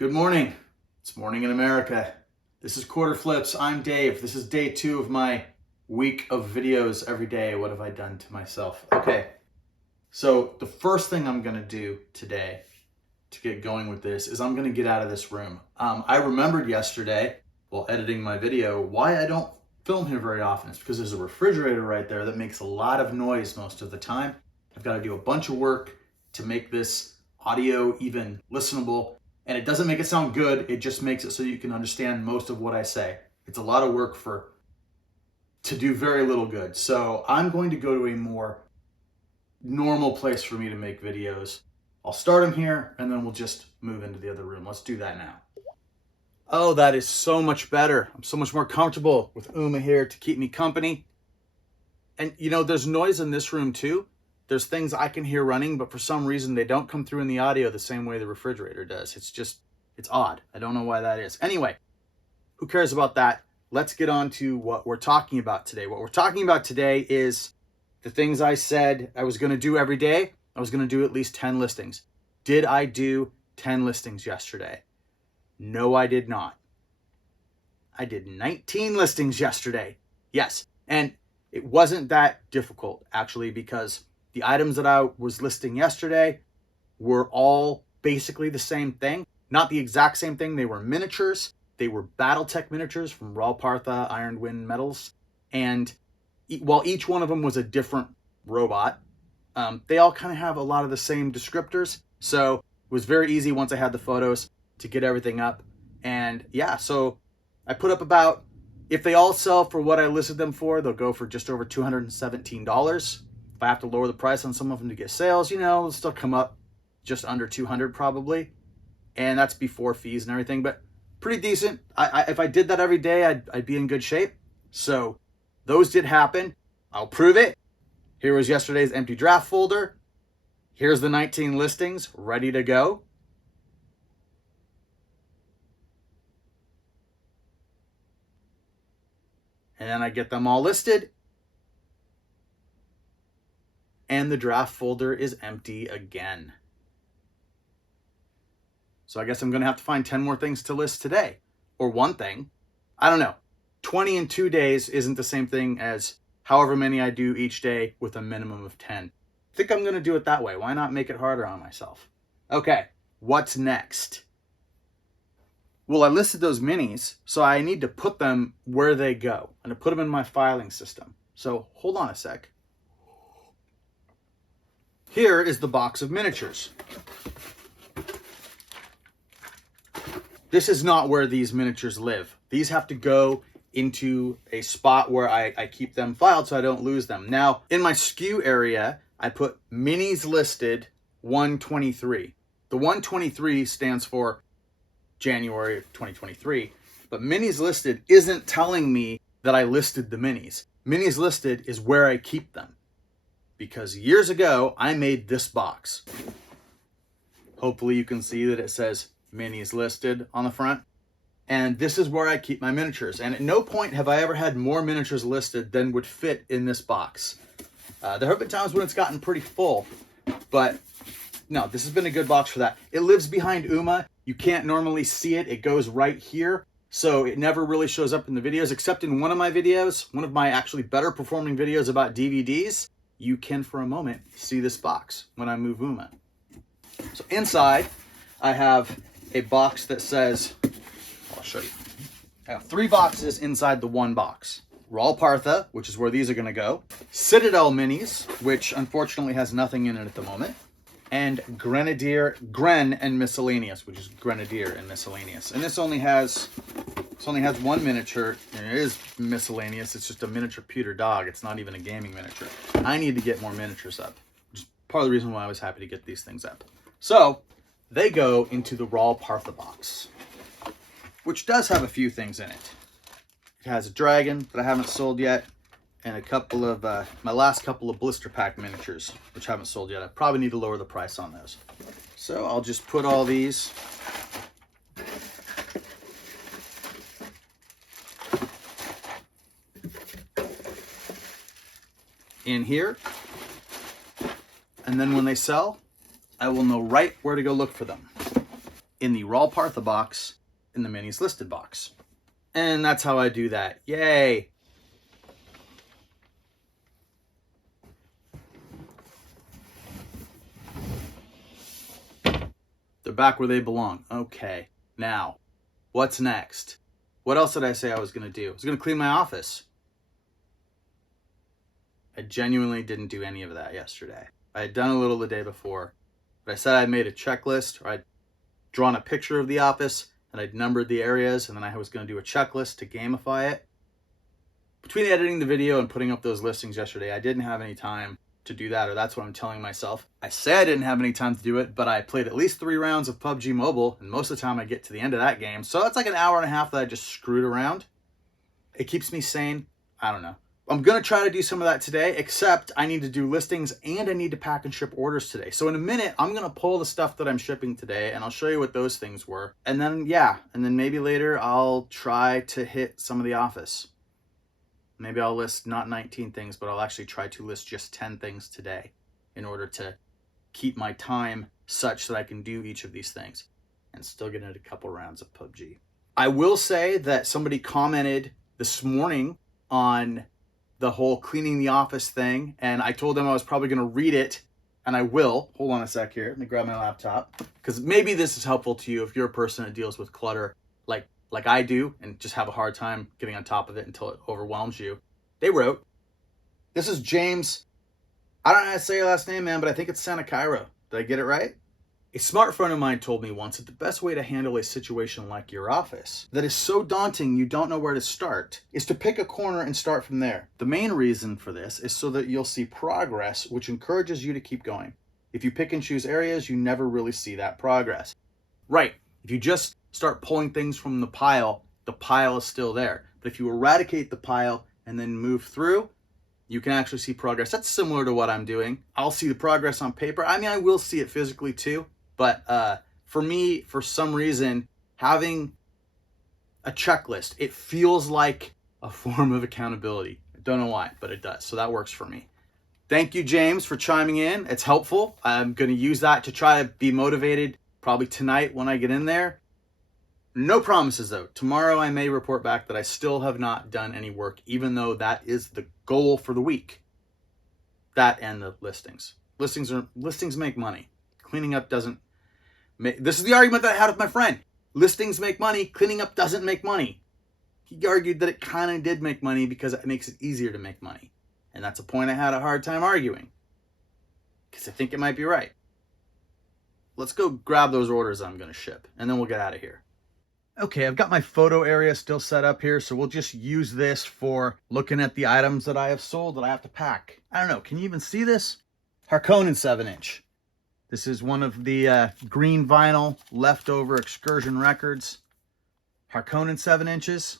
Good morning. It's morning in America. This is Quarter Flips. I'm Dave. This is day 2 of my week of videos every day. What have I done to myself? Okay, so the first thing I'm gonna do today to get going with this is I'm gonna get out of this room. I remembered yesterday while editing my video why I don't film here very often. It's because there's a refrigerator right there that makes a lot of noise most of the time. I've got to do a bunch of work to make this audio even listenable. And it doesn't make it sound good, it just makes it so you can understand most of what I say. It's a lot of work to do very little good. So I'm going to go to a more normal place for me to make videos. I'll start them here and then we'll just move into the other room. Let's do that now. Oh, that is so much better. I'm so much more comfortable with Uma here to keep me company. And you know, there's noise in this room too. There's things I can hear running, but for some reason they don't come through in the audio the same way the refrigerator does. It's odd. I don't know why that is. Anyway, who cares about that? Let's get on to what we're talking about today. What we're talking about today is the things I said I was going to do every day. I was going to do at least 10 listings. Did I do 10 listings yesterday? No, I did not. I did 19 listings yesterday. Yes, and it wasn't that difficult actually, because the items that I was listing yesterday were all basically the same thing. Not the exact same thing. They were miniatures. They were BETCKEY miniatures from Raw Partha Iron Wind Metals. And while each one of them was a different robot, they all kind of have a lot of the same descriptors. So it was very easy once I had the photos to get everything up. And yeah, so I put up about, if they all sell for what I listed them for, they'll go for just over $217. If I have to lower the price on some of them to get sales, you know, it'll still come up just under 200 probably. And that's before fees and everything, but pretty decent. If I did that every day, I'd be in good shape. So those did happen. I'll prove it. Here was yesterday's empty draft folder. Here's the 19 listings ready to go. And then I get them all listed. And the draft folder is empty again. So I guess I'm going to have to find 10 more things to list today. Or one thing. I don't know. 20 in 2 days isn't the same thing as however many I do each day with a minimum of 10. I think I'm going to do it that way. Why not make it harder on myself? Okay, what's next? Well, I listed those minis, so I need to put them where they go. And to put them in my filing system. So hold on a sec. Here is the box of miniatures. This is not where these miniatures live. These have to go into a spot where I keep them filed so I don't lose them. Now, in my SKU area, I put minis listed 123. The 123 stands for January of 2023, but minis listed isn't telling me that I listed the minis. Minis listed is where I keep them. Because years ago, I made this box. Hopefully you can see that it says minis listed on the front. And this is where I keep my miniatures. And at no point have I ever had more miniatures listed than would fit in this box. There have been times when it's gotten pretty full, but no, this has been a good box for that. It lives behind Uma. You can't normally see it. It goes right here. So it never really shows up in the videos, except in one of my videos, one of my actually better performing videos about DVDs. You can, for a moment, see this box when I move Uma. So inside, I have a box that says, I'll show you. I have 3 boxes inside the one box. Raw Partha, which is where these are going to go. Citadel Minis, which unfortunately has nothing in it at the moment. And Gren and Miscellaneous, which is Grenadier and Miscellaneous. And this only has one miniature, and it is miscellaneous. It's just a miniature pewter dog. It's not even a gaming miniature. I need to get more miniatures up, which is part of the reason why I was happy to get these things up. So they go into the Raw Partha box, which does have a few things in it. It has a dragon that I haven't sold yet, and a couple of my last couple of blister pack miniatures, which I haven't sold yet. I probably need to lower the price on those. So I'll just put all these in here, and then when they sell, I will know right where to go look for them. in the raw Partha box, in the minis listed box. And that's how I do that. Yay! They're back where they belong. Okay, now, what's next? What else did I say I was going to do? I was going to clean my office. I genuinely didn't do any of that yesterday. I had done a little the day before, but I said I'd made a checklist, or I'd drawn a picture of the office, and I'd numbered the areas, and then I was going to do a checklist to gamify it. Between editing the video and putting up those listings yesterday, I didn't have any time to do that, or that's what I'm telling myself. I say I didn't have any time to do it, but I played at least 3 rounds of PUBG Mobile, and most of the time I get to the end of that game, so it's like an hour and a half that I just screwed around. It keeps me sane. I don't know. I'm going to try to do some of that today, except I need to do listings and I need to pack and ship orders today. So in a minute, I'm going to pull the stuff that I'm shipping today, and I'll show you what those things were. And then, yeah, and then maybe later I'll try to hit some of the office. Maybe I'll list not 19 things, but I'll actually try to list just 10 things today in order to keep my time such that I can do each of these things and still get in a couple rounds of PUBG. I will say that somebody commented this morning on the whole cleaning the office thing, and I told them I was probably going to read it, and I will. Hold on a sec here. Let me grab my laptop, because maybe this is helpful to you if you're a person that deals with clutter like I do and just have a hard time getting on top of it until it overwhelms you. They wrote, this is James, I don't know how to say your last name, man, but I think it's Santa Cairo. Did I get it right? A smart friend of mine told me once that the best way to handle a situation like your office that is so daunting you don't know where to start is to pick a corner and start from there. The main reason for this is so that you'll see progress, which encourages you to keep going. If you pick and choose areas, you never really see that progress. Right, if you just start pulling things from the pile is still there. But if you eradicate the pile and then move through, you can actually see progress. That's similar to what I'm doing. I'll see the progress on paper. I mean, I will see it physically too. But for me, for some reason, having a checklist, it feels like a form of accountability. I don't know why, but it does. So that works for me. Thank you, James, for chiming in. It's helpful. I'm going to use that to try to be motivated probably tonight when I get in there. No promises, though. Tomorrow I may report back that I still have not done any work, even though that is the goal for the week. That and the listings. Listings make money. Cleaning up doesn't. This is the argument that I had with my friend. Listings make money. Cleaning up doesn't make money. He argued that it kind of did make money because it makes it easier to make money. And that's a point I had a hard time arguing, because I think it might be right. Let's go grab those orders I'm going to ship, and then we'll get out of here. Okay, I've got my photo area still set up here, so we'll just use this for looking at the items that I have sold that I have to pack. I don't know, can you even see this? HERKKA 7-inch. This is one of the green vinyl leftover excursion records. HERKKA 7 inches.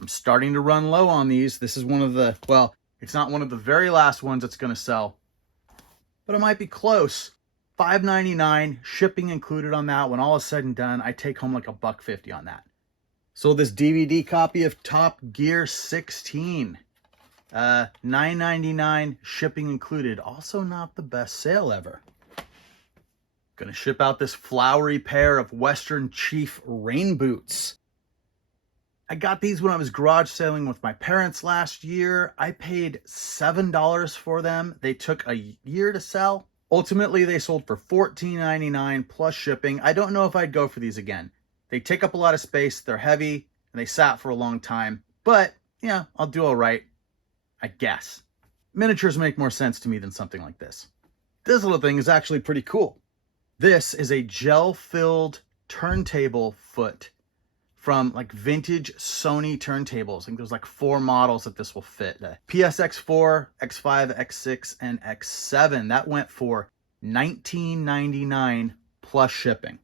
I'm starting to run low on these. This is one of the, well, it's not one of the very last ones that's going to sell, but it might be close. $5.99, shipping included on that. When all is said and done, I take home like $1.50 on that. Sold this DVD copy of Top Gear 16. $9.99, shipping included. Also not the best sale ever. Gonna ship out this flowery pair of Western Chief rain boots. I got these when I was garage sailing with my parents last year. I paid $7 for them. They took a year to sell. Ultimately, they sold for $14.99 plus shipping. I don't know if I'd go for these again. They take up a lot of space, they're heavy, and they sat for a long time. But, yeah, I'll do all right, I guess. Miniatures make more sense to me than something like this. This little thing is actually pretty cool. This is a gel-filled turntable foot from like vintage Sony turntables. I think there's like 4 models that this will fit. PSX4, X5, X6, and X7. That went for $19.99 plus shipping.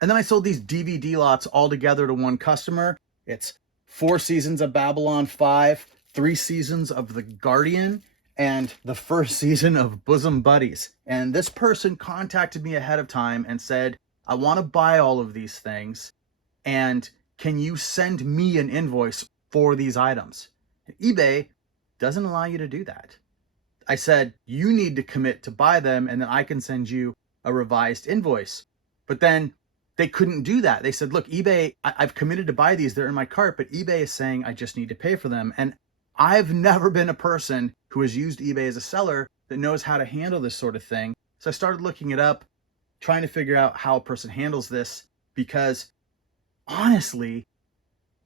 And then I sold these DVD lots all together to one customer. It's 4 seasons of Babylon 5, 3 seasons of The Guardian, and the first season of Bosom Buddies. And this person contacted me ahead of time and said, I want to buy all of these things, and can you send me an invoice for these items? eBay doesn't allow you to do that. I said, you need to commit to buy them, and then I can send you a revised invoice. But then they couldn't do that. They said, look, eBay, I've committed to buy these. They're in my cart, but eBay is saying I just need to pay for them. And I've never been a person who has used eBay as a seller that knows how to handle this sort of thing. So I started looking it up, trying to figure out how a person handles this, because honestly,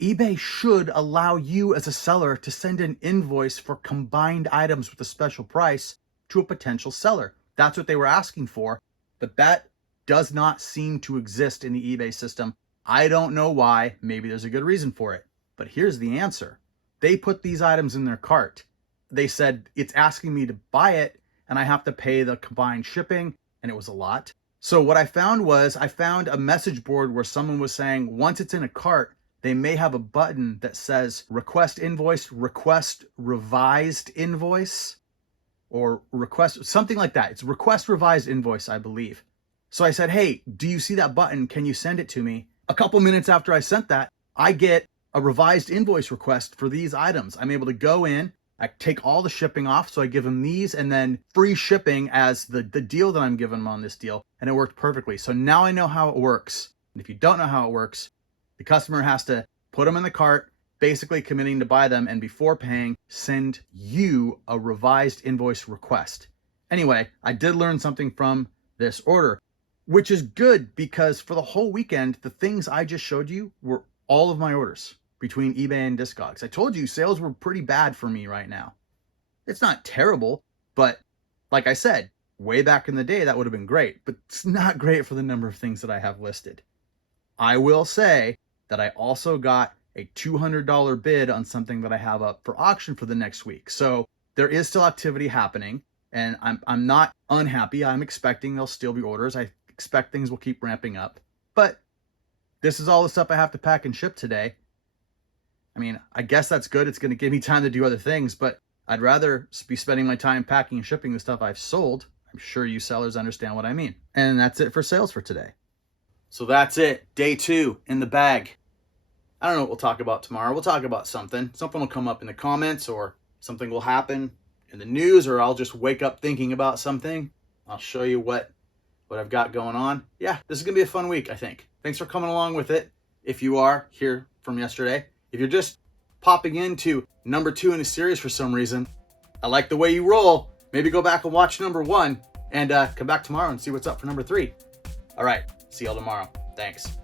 eBay should allow you as a seller to send an invoice for combined items with a special price to a potential seller. That's what they were asking for, but that does not seem to exist in the eBay system. I don't know why. Maybe there's a good reason for it, but here's the answer. They put these items in their cart. They said it's asking me to buy it and I have to pay the combined shipping, and it was a lot. So what I found was I found a message board where someone was saying once it's in a cart, they may have a button that says request invoice, request revised invoice, or request, something like that. It's request revised invoice, I believe. So I said, hey, do you see that button? Can you send it to me? A couple minutes after I sent that, I get a revised invoice request for these items. I'm able to go in, I take all the shipping off. So I give them these and then free shipping as the deal that I'm giving them on this deal. And it worked perfectly. So now I know how it works. And if you don't know how it works, the customer has to put them in the cart, basically committing to buy them, and before paying, send you a revised invoice request. Anyway, I did learn something from this order, which is good because for the whole weekend, the things I just showed you were all of my orders between eBay and Discogs. I told you sales were pretty bad for me right now. It's not terrible, but like I said, way back in the day, that would have been great, but it's not great for the number of things that I have listed. I will say that I also got a $200 bid on something that I have up for auction for the next week. So there is still activity happening, and I'm not unhappy. I'm expecting there'll still be orders. I expect things will keep ramping up, but this is all the stuff I have to pack and ship today. I mean, I guess that's good. It's going to give me time to do other things, but I'd rather be spending my time packing and shipping the stuff I've sold. I'm sure you sellers understand what I mean. And that's it for sales for today. So that's it. Day 2 in the bag. I don't know what we'll talk about tomorrow. We'll talk about something. Something will come up in the comments, or something will happen in the news, or I'll just wake up thinking about something. I'll show you what I've got going on. Yeah, this is going to be a fun week, I think. Thanks for coming along with it. If you are here from yesterday, if you're just popping into number 2 in a series for some reason, I like the way you roll. Maybe go back and watch number 1 and come back tomorrow and see what's up for number 3. All right. See y'all tomorrow. Thanks.